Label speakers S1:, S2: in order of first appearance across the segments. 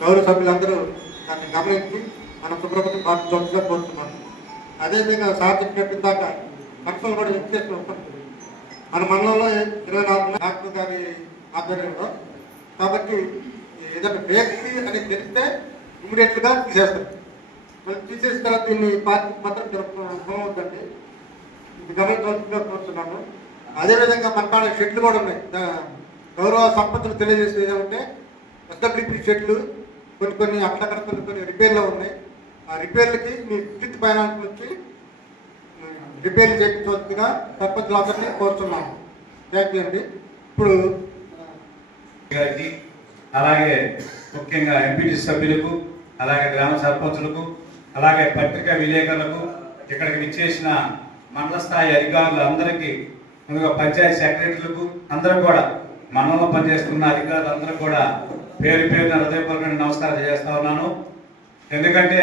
S1: గౌరవ సభ్యులందరూ దాన్ని గమనించి మన శుభ్రపతి పాటించవలసిగా కోరుతున్నాను. అదేవిధంగా సార్ చెప్పినట్టు దాకా పక్షులు కూడా ఇచ్చేసి మన మండలంలో ఇరవై నాలుగు డాక్టర్ గారి ఆధ్వర్యంలో కాబట్టి ఏదైనా వ్యక్తి అని తెలిస్తే ఇమీడియట్గా తీసేస్తారు. మరి తీసేసిన తర్వాత దీన్ని పార్టీ మాత్రం జరుపుకోవద్దండి. ఇది గమనించవలసిందిగా కోరుతున్నాను. అదేవిధంగా మన కాడ షెడ్లు కూడా ఉన్నాయి. గౌరవ సంపత్తులు తెలియజేసేది ఏమంటే ఎస్డబ్ల్యూపీ షెడ్లు కొన్ని కొన్ని అక్కడక్కడ కొన్ని కొన్ని రిపేర్లు ఉన్నాయి. ఆ రిపేర్లకి మీ విద్యుత్ ఫైనాన్స్ నుంచి రిపేర్లు చేయించవచ్చుగా సర్పంచులందరినీ కోరుతున్నాము థ్యాంక్ యూ అండి. ఇప్పుడు
S2: గారికి అలాగే ముఖ్యంగా ఎంపీటీ సభ్యులకు అలాగే గ్రామ సర్పంచులకు అలాగే పత్రికా విలేకరులకు ఇక్కడికి విచ్చేసిన మండల స్థాయి అధికారులు అందరికీ ముందుగా పంచాయతీ సెక్రటరీలకు అందరూ కూడా మండలంలో పనిచేస్తున్న అధికారులు అందరూ కూడా పేరు పేరున హృదయపూర్వక నమస్కారం చేస్తా ఉన్నాను. ఎందుకంటే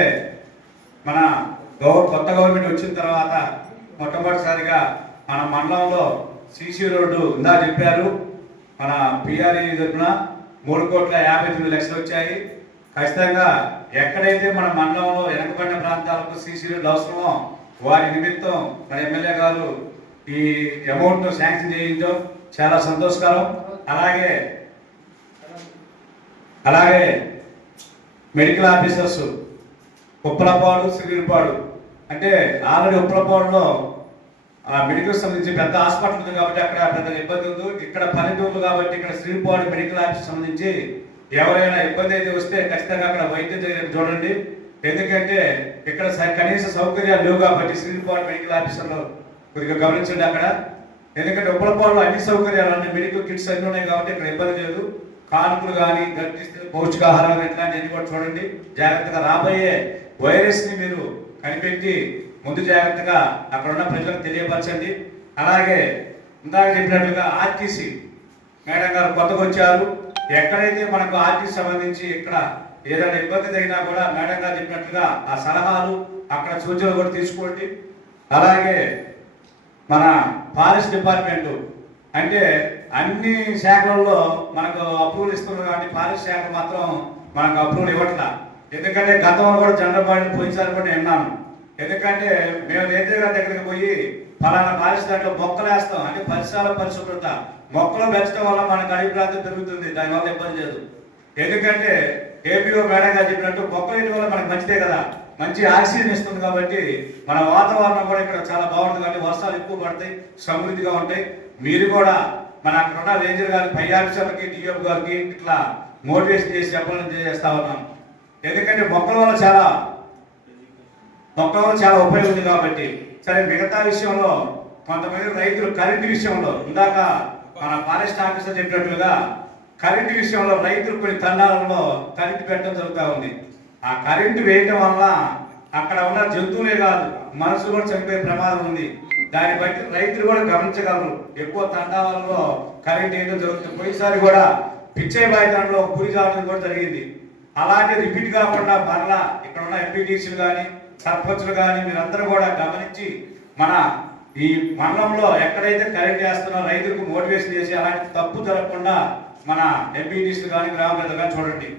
S2: మన గౌ కొత్త గవర్నమెంట్ వచ్చిన తర్వాత మొట్టమొదటిసారిగా మన మండలంలో సీసీ రోడ్డు ఉందా చెప్పారు. మన పిఆర్ఈ తరఫున మూడు కోట్ల యాభై తొమ్మిది లక్షలు వచ్చాయి. ఖచ్చితంగా ఎక్కడైతే మన మండలంలో వెనకబడిన ప్రాంతాలకు సీసీ రోడ్లు అవసరమో వారి నిమిత్తం మన ఎమ్మెల్యే గారు ఈ అమౌంట్ శాంక్షన్ చేయించడం చాలా సంతోషకరం. అలాగే అలాగే మెడికల్ ఆఫీసర్స్ ఉప్పలపాడు సిరిపాడు అంటే ఆల్రెడీ ఉప్పలపాడులో ఆ మెడికల్ సంబంధించి పెద్ద హాస్పిటల్ ఉంది కాబట్టి అక్కడ పెద్ద ఇబ్బంది ఉంది. ఇక్కడ పల్లెటూరు కాబట్టి ఇక్కడ శ్రీపాడు మెడికల్ ఆఫీస్ సంబంధించి ఎవరైనా ఇబ్బంది అయితే వస్తే ఖచ్చితంగా అక్కడ వైద్యం చేయడం చూడండి. ఎందుకంటే ఇక్కడ స- కనీస సౌకర్యాలు లేవు కాబట్టి శ్రీపాడు మెడికల్ ఆఫీసర్లో కొద్దిగా గమనించండి అక్కడ. ఎందుకంటే ఉప్పలపాడులో అన్ని సౌకర్యాలు అన్ని మెడికల్ కిట్స్ అన్ని ఉన్నాయి కాబట్టి ఇక్కడ ఇబ్బంది లేదు. కానుకలు కానీ గర్భిస్తున్న పౌష్టికాహారం ఇట్లాంటివన్నీ కూడా చూడండి. జాగ్రత్తగా రాబోయే వైరస్ని మీరు కనిపెట్టి ముందు జాగ్రత్తగా అక్కడ ఉన్న ప్రజలకు తెలియపరచండి. అలాగే ఇందాక చెప్పినట్లుగా ఆర్టీసీ మేడం గారు కొత్తగా వచ్చారు ఎక్కడైతే మనకు ఆర్టీసీ సంబంధించి ఇక్కడ ఏదైనా ఇబ్బంది జరిగినా కూడా మేడం గారు చెప్పినట్లుగా ఆ సలహాలు అక్కడ సూచనలు కూడా తీసుకోండి. అలాగే మన ఫారెస్ట్ డిపార్ట్మెంట్ అంటే అన్ని శాఖలలో మనకు అప్రూవల్ ఇస్తున్నారు కాబట్టి ఫారెస్ట్ శాఖ మాత్రం మనకు అప్రూవల్ ఇవ్వట్లా. ఎందుకంటే గతంలో కూడా చంద్రబాబు పోయినసారి కూడా విన్నాను. ఎందుకంటే మేము నేతయ్య గారి దగ్గరికి పోయి ఫలానా ఫారెస్ట్ దాంట్లో మొక్కలు వేస్తాం. అంటే పరిసరాల పరిశుభ్రత. మొక్కలు పెంచడం వల్ల మనకు అడవి ప్రాంతం పెరుగుతుంది. దానివల్ల ఇబ్బంది లేదు. ఎందుకంటే ఏపీఓ మేడం గారు చెప్పినట్టు మొక్కలు వేయడం వల్ల మనకు మంచిదే కదా. మంచి ఆక్సిజన్ ఇస్తుంది కాబట్టి మన వాతావరణం కూడా ఇక్కడ చాలా బాగుంటుంది. కాబట్టి వర్షాలు ఎక్కువ పడతాయి సమృద్ధిగా ఉంటాయి. మీరు కూడా మన అక్కడ ఉన్న రేంజర్ గారికి పై ఆఫీసర్లకి డిఎఫ్ గారికి ఇట్లా మోటివేషన్ చేసి చెప్పాలని చేస్తా ఉన్నాం. ఎందుకంటే మొక్కల వల్ల చాలా మొక్కల వల్ల చాలా ఉపయోగం ఉంది కాబట్టి. సరే మిగతా విషయంలో కొంతమంది రైతులు కరెంటు విషయంలో ఇందాక మన ఫారెస్ట్ ఆఫీసర్ చెప్పినట్లుగా కరెంటు విషయంలో రైతులు కొన్ని తండాలలో కరెంటు పెట్టడం జరుగుతూ ఉంది. ఆ కరెంటు వేయటం వల్ల అక్కడ ఉన్న జంతువులే కాదు మనుషులు కూడా చంపే ప్రమాదం ఉంది. దాన్ని బట్టి రైతులు కూడా గమనించగలరు. ఎక్కువ తండాలలో కరెంట్ వేయడం జరుగుతుంది. పోయినసారి కూడా పిచ్చయ్య బాయితంలో గురి కావడం కూడా జరిగింది. అలాగే రిపీట్ కాకుండా మరలా ఇక్కడ ఉన్న ఎంపీటీసీలు కానీ సర్పంచ్లు కానీ మీరందరూ కూడా గమనించి మన ఈ మండలంలో ఎక్కడైతే కరెంట్ వేస్తున్నారో రైతులకు మోటివేషన్ చేసి అలాంటి తప్పు జరగకుండా మన ఎంపీటీసీలు కానీ గ్రామ పెద్దలు కానీ చూడండి.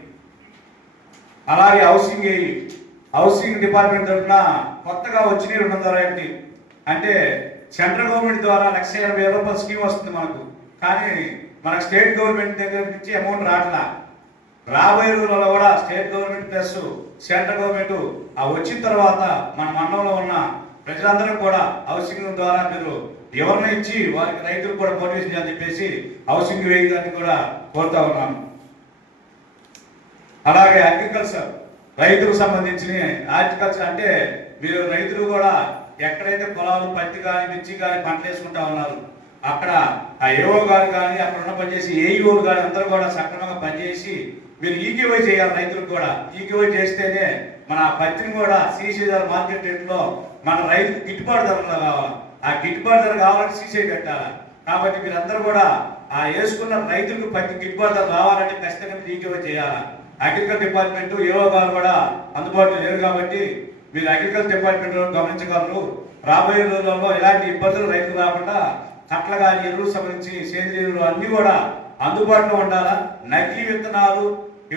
S2: అలాగే హౌసింగ్ హౌసింగ్ డిపార్ట్మెంట్ తరఫున కొత్తగా వచ్చిన రెండు వందల ఒకటి అంటే సెంట్రల్ గవర్నమెంట్ ద్వారా లక్ష ఎనభై వేల రూపాయల స్కీమ్ వస్తుంది మనకు. కానీ మనకు స్టేట్ గవర్నమెంట్ దగ్గర నుంచి అమౌంట్ రావట్లా రాబోయే రోజులలో కూడా state government plus central government ఆ వచ్చిన తర్వాత మన మండలంలో ఉన్న ప్రజలందరూ కూడా హౌసింగ్ ద్వారా మీరు ఎవరిని ఇచ్చి వారికి రైతులు కూడా మోటివేషన్ అని చెప్పేసి హౌసింగ్ వేయడానికి కూడా కోరుతా ఉన్నాను. అలాగే అగ్రికల్చర్. రైతుకు సంబంధించిన హార్టికల్చర్ అంటే మీరు రైతులు కూడా ఎక్కడైతే పొలాలు పత్తి కానీ మిర్చి కానీ పంటలు వేసుకుంటా ఉన్నారు అక్కడ ఆ ఏఓ గారు కానీ అక్కడ ఉన్న పనిచేసి ఏఈఓలు కానీ అందరూ కూడా సక్రమంగా పనిచేసి మీరు ఈకేవై చేయాలి రైతులకు కూడా. ఈకేవై చేస్తేనే మన పత్తిని కూడా సీసీ ధర మార్కెట్ రేట్లో మన రైతుకు గిట్టుబాటు ధరలు కావాలి ఆ గిట్టుబాటు ధర కావాలంటే సీసీ పెట్టాలి? కాబట్టి మీరందరూ కూడా ఆ వేసుకున్న రైతులకు పత్తి గిట్టుబాటు ధర రావాలంటే ఖచ్చితంగా ఈకేవై చేయాలి? అగ్రికల్చర్ డిపార్ట్మెంట్ ఏవో గారు కూడా అందుబాటులో లేరు కాబట్టి మీరు అగ్రికల్చర్ డిపార్ట్మెంట్ గమనించగలరు. రాబోయే రోజుల్లో ఎలాంటి ఇబ్బందులు రైతులు రాకుండా కట్ల కానీ ఎరువులు సంబంధించి సేంద్రియ ఎరువులు అన్ని కూడా అందుబాటులో ఉండాలా? నకిలీ విత్తనాలు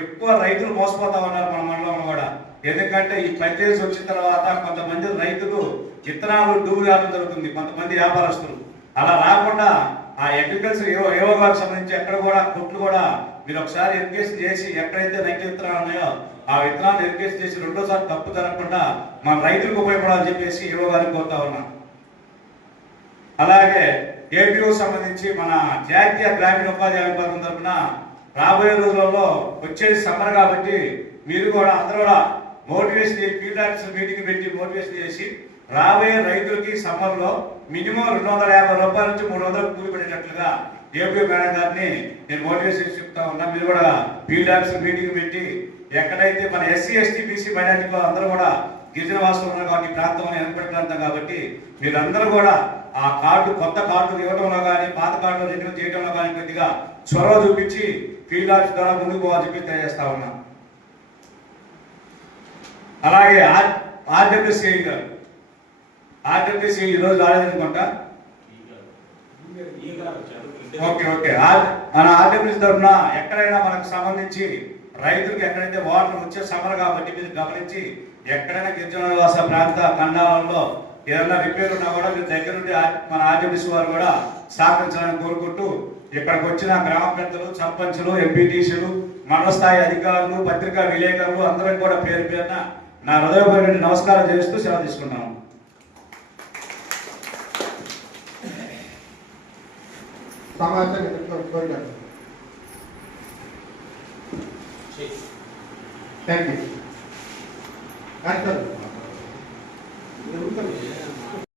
S2: ఎక్కువ రైతులు మోసపోతా ఉన్నారు మన మండలంలో కూడా. ఎందుకంటే ఈ పంచాయతీ వచ్చిన తర్వాత కొంతమంది రైతులు విత్తనాలు డూబు వేయడం జరుగుతుంది. కొంతమంది వ్యాపారస్తులు. అలా రాకుండా ఆ అగ్రికల్చర్ ఏవో ఏవో గారికి సంబంధించి ఎక్కడ కూడా కొట్లు కూడా మీరు ఒకసారి ఎడ్యుకేషన్ చేసి ఎక్కడైతే నైన్టీ విత్తనాలు ఉన్నాయో ఆ విత్తనాలు ఎడ్యుకేషన్ చేసి రెండోసారి తప్పు జరగకుండా మన రైతులకు ఉపయోగపడాలని చెప్పేసి ఏవో గారికి కోరుతా ఉన్నాం. అలాగే ఏపీఓ సంబంధించి మన జాతీయ గ్రామీణ ఉపాధి హామీ తరఫున రాబోయే రోజులలో వచ్చేది సమ్మర్ కాబట్టి మీరు కూడా అందరూ కూడా మోటివేషన్ ఫీల్డ్ ఆఫీసర్ మీటింగ్ పెట్టి మోటివేషన్ చేసి రాబోయే రైతులకి సమ్మర్లో మినిమం రెండు వందల యాభై రూపాయల నుంచి మూడు వందలు కూలి పడేటట్లుగా ఏపీ మేడం గారిని నేను మోటివేషన్ చేసి చెప్తా ఉన్నా. మీరు కూడా ఫీల్డ్ ఆఫీసర్ మీటింగ్ పెట్టి ఎక్కడైతే మన ఎస్సీ ఎస్టీ బీసీ మైనార్టీలో అందరూ కూడా గిరిజన వాసులు ఉన్నారు కాబట్టి ప్రాంతం వెనకబడి ప్రాంతం కాబట్టి మీరందరూ కూడా ఆ కార్డు కొత్త కార్డు ఇవ్వడంలో కానీ పాత కార్డు రెన్యూ చేయడంలో కానీ కొద్దిగా చొరవ చూపించి ఫీల్డ్ ఆఫీస్ ద్వారా ముందుకు పోవాలని చెప్పి తెలియజేస్తా ఉన్నా. అలాగే ఆర్డబ్ల్యూసీ గారు. ఆర్డబ్ల్యూసీ ఈరోజు రాలేదనుకుంటా? Okay okay. మన ఆర్డబ్ల్యూసీ తరఫున ఎక్కడైనా మనకు సంబంధించి రైతులకు ఎక్కడైతే వాటర్ వచ్చే సమర్ కాబట్టి మీరు గమనించి ఎక్కడైనా గిరిజన నివాస ప్రాంత ఖండాలలో ఏదైనా రిపేర్ ఉన్నా కూడా మీరు దగ్గర నుండి మన ఆర్డబ్ల్యూసీ వారు కూడా సహకరించాలని కోరుకుంటూ ఇక్కడికి వచ్చిన గ్రామ పెద్దలు సర్పంచులు ఎంపీటీసీలు మండల స్థాయి అధికారులు పత్రికా విలేకరులు అందరం కూడా పేరు పేరున నా హృదయపూర్వక నమస్కారం చేస్తూ సెలవు తీసుకున్నాను
S1: సమాచారం ఇంతటితో కోరుతాను థ్యాంక్ యూ